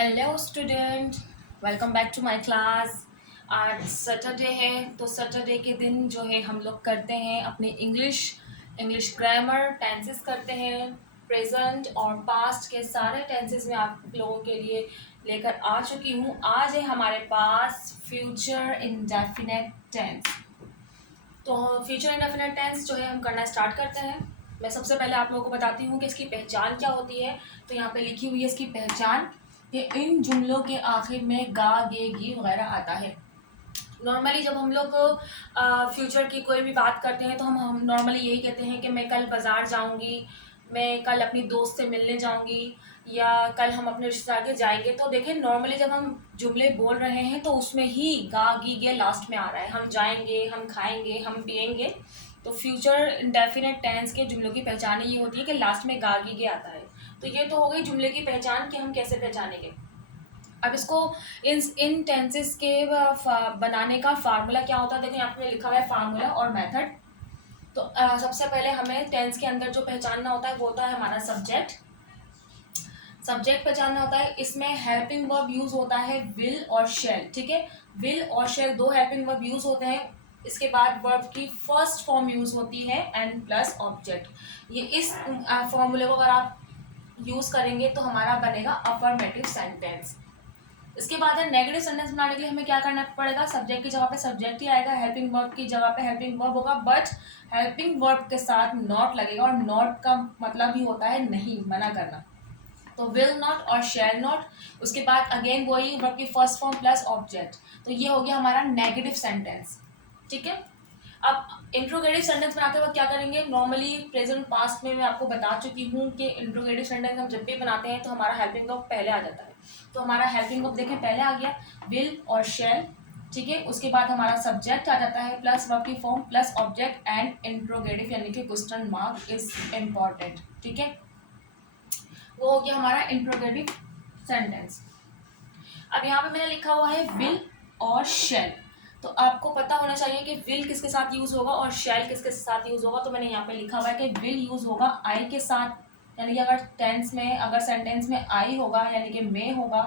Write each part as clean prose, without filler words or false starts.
Hello student, welcome back to my class. आज Saturday है तो सैटरडे के दिन जो है हम लोग करते हैं अपने इंग्लिश ग्रामर टेंसेस करते हैं। प्रेजेंट और पास्ट के सारे टेंसेस मैं आप लोगों के लिए लेकर आ चुकी हूँ। आज है हमारे पास फ्यूचर इंडेफिनिट टेंस। तो फ्यूचर इंडेफिनिट टेंस जो है हम करना स्टार्ट करते हैं। मैं सबसे पहले आप लोगों को बताती हूँ कि इसकी पहचान क्या होती है। तो यहाँ पे लिखी हुई है इसकी पहचान कि इन जुमलों के आखिर में गा गे गी वगैरह आता है। नॉर्मली जब हम लोग फ्यूचर की कोई भी बात करते हैं तो हम नॉर्मली यही कहते हैं कि मैं कल बाज़ार जाऊंगी, मैं कल अपनी दोस्त से मिलने जाऊंगी, या कल हम अपने रिश्तेदार के जाएंगे। तो देखिए नॉर्मली जब हम जुमले बोल रहे हैं तो उसमें ही गा गी गे लास्ट में आ रहा है। हम जाएंगे, हम खाएंगे, हम पिएंगे। तो फ्यूचर इंडेफिनिट टेंस के जुमलों की पहचान ये होती है कि लास्ट में गा गी गे आता है। तो ये तो हो गई जुमले की पहचान कि हम कैसे पहचानेंगे। अब इसको इन टेंसेस के बनाने का फार्मूला क्या होता है। देखिए यहाँ पे लिखा हुआ है फार्मूला और मेथड। तो सबसे पहले हमें टेंस के अंदर जो पहचानना होता है वो होता है हमारा सब्जेक्ट। सब्जेक्ट पहचानना होता है। इसमें हेल्पिंग वर्ब यूज होता है विल और शैल। ठीक है, विल और शैल दो हेल्पिंग वर्ब यूज होते हैं। इसके बाद वर्ब की फर्स्ट फॉर्म यूज होती है एंड प्लस ऑब्जेक्ट। ये इस फॉर्मूले को अगर आप यूज करेंगे तो हमारा बनेगा अफर्मेटिव सेंटेंस। इसके बाद है नेगेटिव सेंटेंस बनाने के लिए हमें क्या करना पड़ेगा। सब्जेक्ट की जगह पे सब्जेक्ट ही आएगा, हेल्पिंग वर्ब की जगह पे हेल्पिंग वर्ब होगा, बट हेल्पिंग वर्ब के साथ नॉट लगेगा। और नॉट का मतलब ही होता है नहीं, मना करना। तो विल नॉट और शैल नॉट। उसके बाद अगेन वही वर्ब की फर्स्ट फॉर्म प्लस ऑब्जेक्ट। तो ये हो गया हमारा नेगेटिव सेंटेंस। ठीक है, अब इंट्रोगेटिव सेंटेंस बनाते वक्त क्या करेंगे। नॉर्मली प्रेजेंट पास्ट में मैं आपको बता चुकी हूँ कि इंट्रोगेटिव सेंटेंस हम जब भी बनाते हैं तो हमारा हेल्पिंग वर्ब पहले आ जाता है। तो हमारा हेल्पिंग वर्ब देखें पहले आ गया विल और शैल। ठीक है, उसके बाद हमारा सब्जेक्ट आ जाता है प्लस वर्ब की form plus object and interrogative यानी कि क्वेश्चन मार्क इज इम्पॉर्टेंट। ठीक है, वो हो गया हमारा इंट्रोगेटिव सेंटेंस। अब यहाँ पे मैंने लिखा हुआ है विल और शैल। तो आपको पता होना चाहिए कि विल किसके साथ यूज होगा और शैल किसके साथ यूज होगा। तो मैंने यहाँ पे लिखा हुआ है कि विल यूज होगा आई के साथ, यानी कि अगर सेंटेंस में आई होगा यानी कि मैं होगा,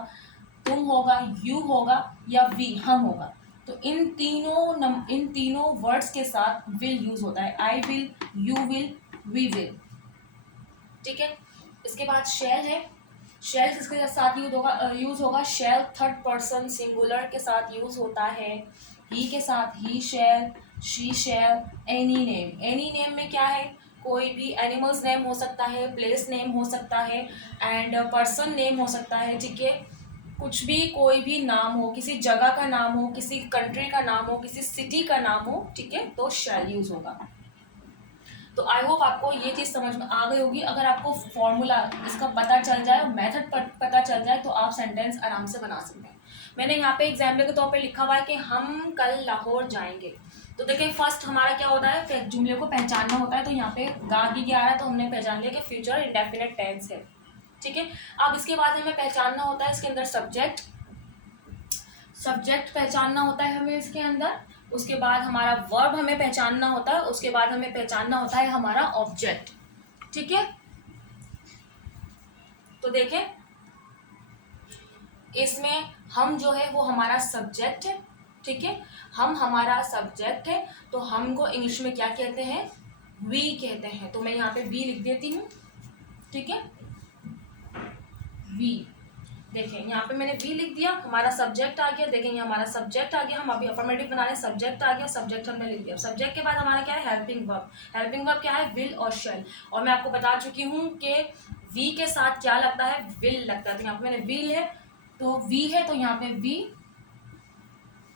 तुम होगा, यू होगा या वी हम होगा। तो इन तीनों वर्ड्स के साथ विल यूज होता है। I will, you will, we will. ठीक है, इसके बाद शैल है। शैल किसके साथ यूज होगा। शैल थर्ड पर्सन सिंगुलर के साथ यूज होता है। ही के साथ he shall, she shall, any name. Any name में क्या है, कोई भी एनिमल्स नेम हो सकता है, प्लेस नेम हो सकता है एंड पर्सन नेम हो सकता है। ठीक है, कुछ भी कोई भी नाम हो, किसी जगह का नाम हो, किसी कंट्री का नाम हो, किसी सिटी का नाम हो। ठीक है, तो शैल यूज होगा। तो आई होप आपको ये चीज़ समझ में आ गई होगी। अगर आपको फॉर्मूला इसका पता चल जाए और मेथड पता चल जाए तो आप सेंटेंस आराम से बना सकते हैं। मैंने यहाँ पे एग्जाम्पल के तौर पे लिखा हुआ है कि हम कल लाहौर जाएंगे। तो देखिए फर्स्ट हमारा क्या होता है, जुमले को पहचानना होता है। तो यहाँ पे गागी आ रहा है तो हमने पहचान लिया कि फ्यूचर इंडेफिनिट टेंस है। ठीक है, अब इसके बाद हमें पहचानना होता है इसके अंदर सब्जेक्ट पहचानना होता है हमें इसके अंदर। उसके बाद हमारा वर्ब हमें पहचानना होता है। उसके बाद हमें पहचानना होता है हमारा ऑब्जेक्ट। ठीक है, तो देखें इसमें हम जो है वो हमारा सब्जेक्ट है। ठीक है, हम हमारा सब्जेक्ट है। तो हमको इंग्लिश में क्या कहते हैं, वी कहते हैं। तो मैं यहाँ पे वी लिख देती हूँ। ठीक है, वी। देखें यहाँ पे मैंने वी लिख दिया, हमारा सब्जेक्ट आ गया। देखें ये हमारा सब्जेक्ट आ गया। हम अभी अफर्मेटिव बना रहे हैं, सब्जेक्ट आ गया, सब्जेक्ट हमने लिख दिया। सब्जेक्ट के बाद हमारा क्या है, हेल्पिंग वर्ब। हेल्पिंग वर्ब क्या है, विल और शैल। और मैं आपको बता चुकी हूँ कि वी के साथ क्या लगता है, विल लगता है। तो यहाँ पे मैंने विल है तो वी है, तो यहाँ पे वी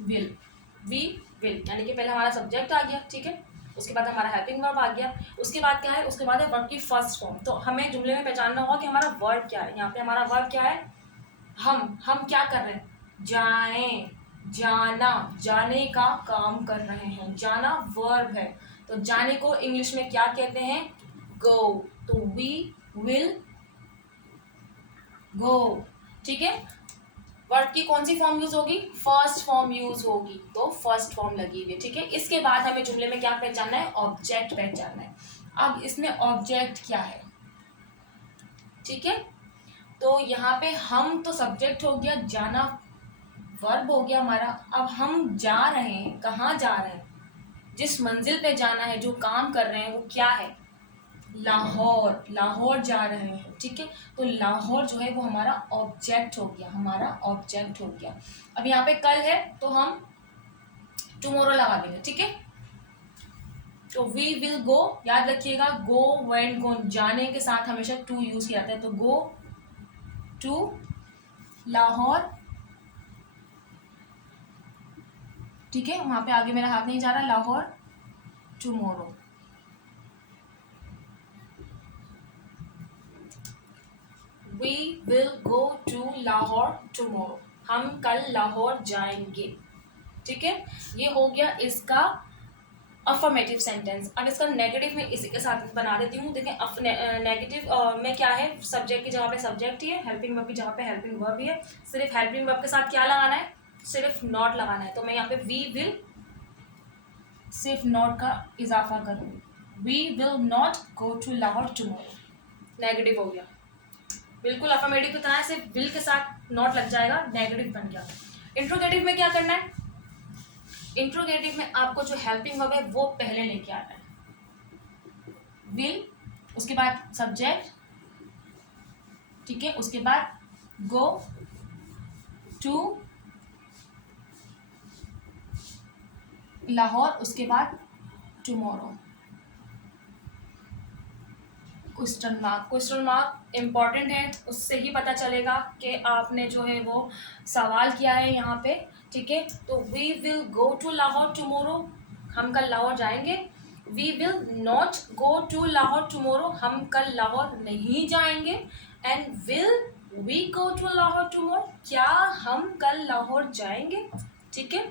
विल, वी विल यानी कि पहले हमारा सब्जेक्ट आ गया। ठीक है, उसके बाद हमारा हेल्पिंग वर्ब आ गया। उसके बाद क्या है, उसके बाद है वर्ब की फर्स्ट फॉर्म। तो हमें जुमले में पहचानना होगा कि हमारा वर्ब क्या है। यहाँ पे हमारा वर्ब क्या है, हम क्या कर रहे हैं, जाएं, जाना, जाने का काम कर रहे हैं। जाना वर्ब है। तो जाने को इंग्लिश में क्या कहते हैं, गो। तो वी विल गो। ठीक है, वर्ब की कौन सी फॉर्म यूज होगी, फर्स्ट फॉर्म यूज होगी। तो फर्स्ट फॉर्म लगी हुई है। ठीक है, इसके बाद हमें जुमले में क्या पहचानना है, ऑब्जेक्ट पहचानना है। अब इसमें ऑब्जेक्ट क्या है, ठीक है, तो यहाँ पे हम तो सब्जेक्ट हो गया, जाना वर्ब हो गया हमारा। अब हम जा रहे हैं, कहाँ जा रहे हैं, जिस मंजिल पे जाना है, जो काम कर रहे हैं वो क्या है, लाहौर, लाहौर जा रहे हैं। ठीक है, तो लाहौर जो है वो हमारा ऑब्जेक्ट हो गया, हमारा ऑब्जेक्ट हो गया। अब यहाँ पे कल है तो हम टुमारो लगा देंगे। ठीक है, तो वी विल गो, याद रखिएगा, गो वेन गो, जाने के साथ हमेशा टू यूज किया जाता है। तो गो टू लाहौर। ठीक है, वहां पे आगे मेरा हाथ नहीं जा रहा, Lahore tomorrow. We will go to Lahore tomorrow, हम कल लाहौर जाएंगे। ठीक है, ये हो गया इसका अफर्मेटिव सेंटेंस। अब इसका नेगेटिव में इसी के साथ बना देती हूँ। देखें, नेगेटिव में क्या है, सब्जेक्ट की जगह पे सब्जेक्ट ही है, हेल्पिंग वर्ब की जगह पे हेल्पिंग वर्ब ही है। सिर्फ हेल्पिंग वर्ब के साथ क्या लगाना है, सिर्फ नॉट लगाना है। तो मैं यहाँ पे वी विल सिर्फ नॉट का इजाफा करूँगी, we will not go to Lahore tomorrow. Negative हो गया, बिल्कुल अफर्मेटिव की तरह है, सिर्फ विल के साथ नॉट लग जाएगा, नेगेटिव बन गया। इंट्रोगेटिव में क्या करना है, इंट्रोगेटिव में आपको जो हेल्पिंग वर्ब है वो पहले लेके आना है, विल, उसके बाद सब्जेक्ट। ठीक है, उसके बाद गो टू लाहौर, उसके बाद tomorrow. Question mark, question mark important है, उससे ही पता चलेगा कि आपने जो है वो सवाल किया है यहाँ पे। ठीक है, तो we will go to Lahore tomorrow, हम कल लाहौर जाएंगे। We will not go to Lahore tomorrow, हम कल लाहौर नहीं जाएंगे। And will we go to Lahore tomorrow, क्या हम कल लाहौर जाएंगे। ठीक है,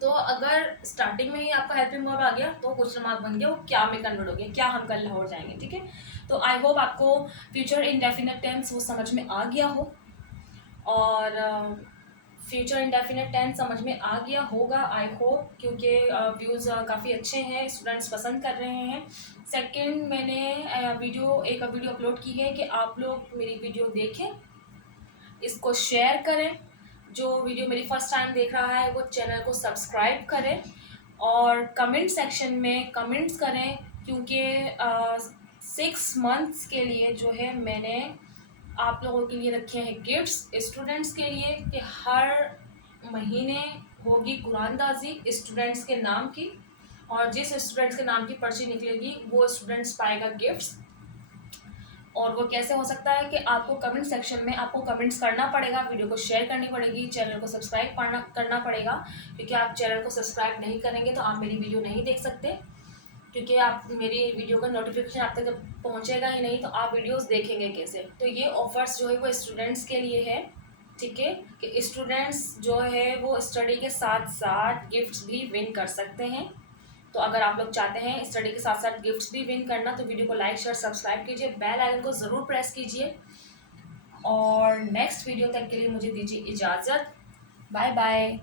तो अगर स्टार्टिंग में ही आपका हेल्पिंग वर्ब आ गया तो क्वेश्चन मार्क बन गया, वो क्या में कन्वर्ट हो गया, क्या हम कल लाहौर जाएंगे। ठीक है, तो आई होप आपको फ्यूचर इंडेफिनिट टेंस वो समझ में आ गया हो, और फ्यूचर इंडेफिनिट टेंस समझ में आ गया होगा आई होप, क्योंकि व्यूज़ काफ़ी अच्छे हैं, स्टूडेंट्स पसंद कर रहे हैं। सेकंड, मैंने एक वीडियो अपलोड की है कि आप लोग मेरी वीडियो देखें, इसको शेयर करें। जो वीडियो मेरी फर्स्ट टाइम देख रहा है वो चैनल को सब्सक्राइब करें, और कमेंट सेक्शन में कमेंट्स करें, क्योंकि 6 मंथ्स के लिए जो है मैंने आप लोगों के लिए रखे हैं गिफ्ट्स, स्टूडेंट्स के लिए, कि हर महीने होगी कुरानदाजी स्टूडेंट्स के नाम की, और जिस स्टूडेंट्स के नाम की पर्ची निकलेगी वो स्टूडेंट्स पाएगा गिफ्ट्स। और वो कैसे हो सकता है कि आपको कमेंट सेक्शन में आपको कमेंट्स करना पड़ेगा, वीडियो को शेयर करनी पड़ेगी, चैनल को सब्सक्राइब करना पड़ेगा, क्योंकि आप चैनल को सब्सक्राइब नहीं करेंगे तो आप मेरी वीडियो नहीं देख सकते, क्योंकि आप मेरी वीडियो का नोटिफिकेशन आप तक पहुंचेगा ही नहीं तो आप वीडियोस देखेंगे कैसे। तो ये ऑफर्स जो है वो स्टूडेंट्स के लिए है। ठीक है, कि स्टूडेंट्स जो है वो स्टडी के साथ साथ गिफ्ट्स भी विन कर सकते हैं। तो अगर आप लोग चाहते हैं स्टडी के साथ साथ गिफ्ट्स भी विन करना, तो वीडियो को लाइक शेयर सब्सक्राइब कीजिए, बेल आइकन को ज़रूर प्रेस कीजिए, और नेक्स्ट वीडियो तक के लिए मुझे दीजिए इजाज़त। Bye bye.